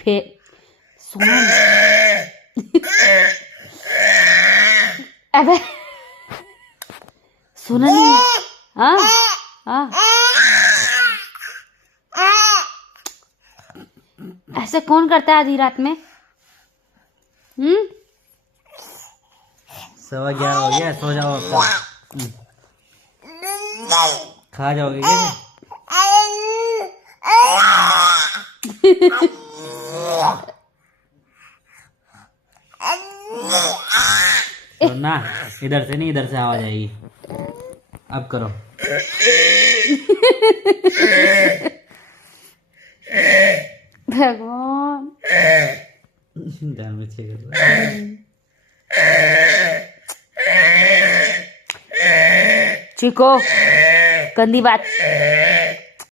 फे सोना अबे सोना नहीं। हाँ हाँ, ऐसे कौन करता है आधी रात में? 11:15 हो गया, सो जाओ अब तक। खा जाओगे क्या? ना, इधर से नहीं, इधर से आवाज आएगी। अब करो। भगवान जान में छेड़ दो। चिको, गंदी बात।